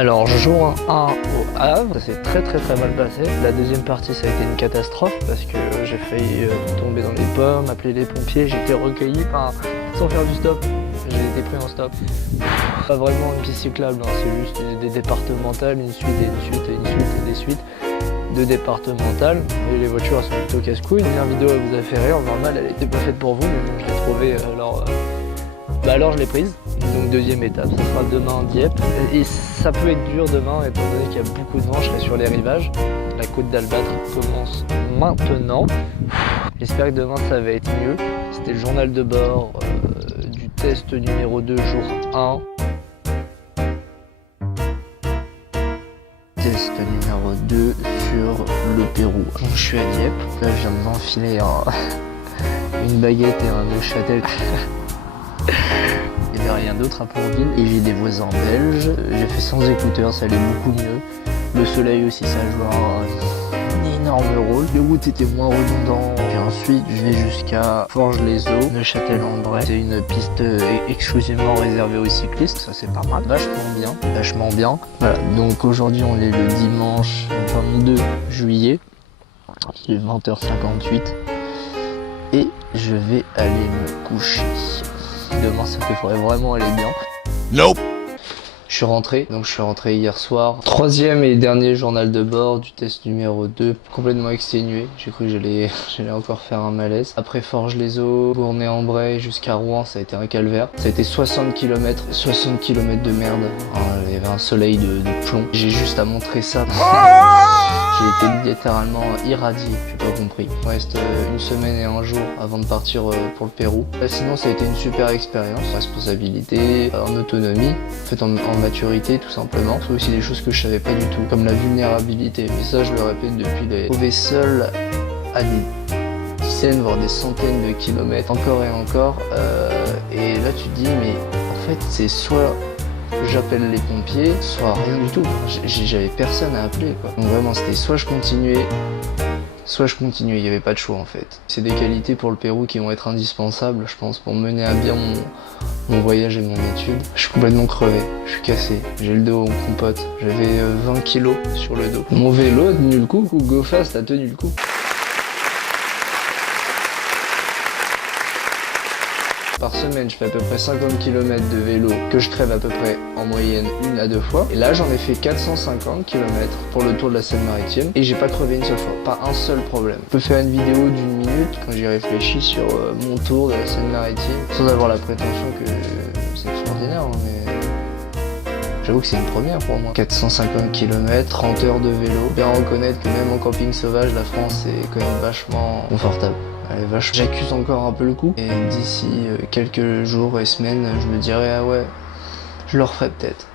Alors jour 1 au Havre, ça s'est très mal passé. La deuxième partie ça a été une catastrophe parce que j'ai failli tomber dans les pommes, appeler les pompiers, j'ai été recueilli sans faire du stop. J'ai été pris en stop. Pas vraiment une piste cyclable, hein, c'est juste des départementales, une suite et une suite et une suite et des suites de départementales. Et les voitures elles sont plutôt casse-couilles. La première vidéo elle vous a fait rire, normal elle était pas faite pour vous, mais bon je l'ai trouvée alors je l'ai prise. Donc deuxième étape, ça sera demain en Dieppe. Et ça peut être dur demain étant donné qu'il y a beaucoup de vent, je serai sur les rivages. La côte d'Albâtre commence maintenant. J'espère que demain ça va être mieux. C'était le journal de bord du test numéro 2 jour 1. Test numéro 2 sur le Pérou. Donc je suis à Dieppe. Là je viens de m'enfiler une baguette et un Neuchâtel. Il n'y avait rien d'autre à Pourville et j'ai des voisins belges. J'ai fait sans écouteurs, ça allait beaucoup mieux. Le soleil aussi, ça joue un énorme rôle. Les routes étaient moins redondantes. Puis ensuite, je vais jusqu'à Forges-les-Eaux, Neuchâtel-en-Bray. C'est une piste exclusivement réservée aux cyclistes. Ça, c'est pas mal. Vachement bien. Voilà, donc aujourd'hui, on est le dimanche 22 juillet. Il est 20h58. Et je vais aller me coucher. Demain ça devrait vraiment aller bien. Nope. Je suis rentré hier soir. Troisième et dernier journal de bord du test numéro 2. Complètement exténué. J'ai cru que j'allais encore faire un malaise. Après Forges-les-Eaux, Gournay-en-Bray jusqu'à Rouen, ça a été un calvaire. Ça a été 60 km de merde. Il y avait un soleil de plomb. J'ai juste à montrer ça. J'ai été littéralement irradié, j'ai pas compris. Il me reste une semaine et un jour avant de partir pour le Pérou. Sinon ça a été une super expérience, responsabilité, en autonomie, en fait en maturité tout simplement. C'est aussi des choses que je savais pas du tout, comme la vulnérabilité. Mais ça je le répète depuis les trouver seul à des dizaines voire des centaines de kilomètres encore et encore. Et là tu te dis mais en fait c'est soit j'appelle les pompiers, soit rien du tout. J'avais personne à appeler quoi. Donc vraiment c'était soit je continuais, il n'y avait pas de choix en fait. C'est des qualités pour le Pérou qui vont être indispensables je pense pour mener à bien mon voyage et mon étude. Je suis complètement crevé, je suis cassé, j'ai le dos en compote, j'avais 20 kilos sur le dos. Mon vélo a tenu le coup, Go Fast a tenu le coup. Par semaine, je fais à peu près 50 km de vélo que je crève à peu près en moyenne 1 à 2 fois. Et là, j'en ai fait 450 km pour le tour de la Seine-Maritime et j'ai pas crevé une seule fois, pas un seul problème. Je peux faire une vidéo d'1 minute quand j'y réfléchis sur mon tour de la Seine-Maritime sans avoir la prétention que c'est extraordinaire, hein, mais j'avoue que c'est une première pour moi. 450 km, 30 heures de vélo. Bien reconnaître que même en camping sauvage, la France est quand même vachement confortable. J'accuse encore un peu le coup et d'ici quelques jours et semaines je me dirais ah ouais je le referai peut-être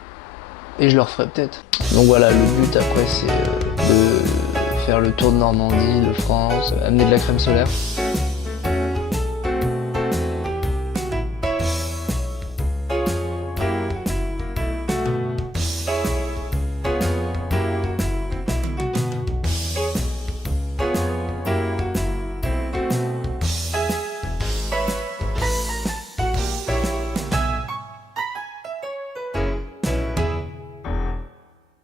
et je le referai peut-être. Donc voilà, le but après c'est de faire le tour de Normandie, de France, amener de la crème solaire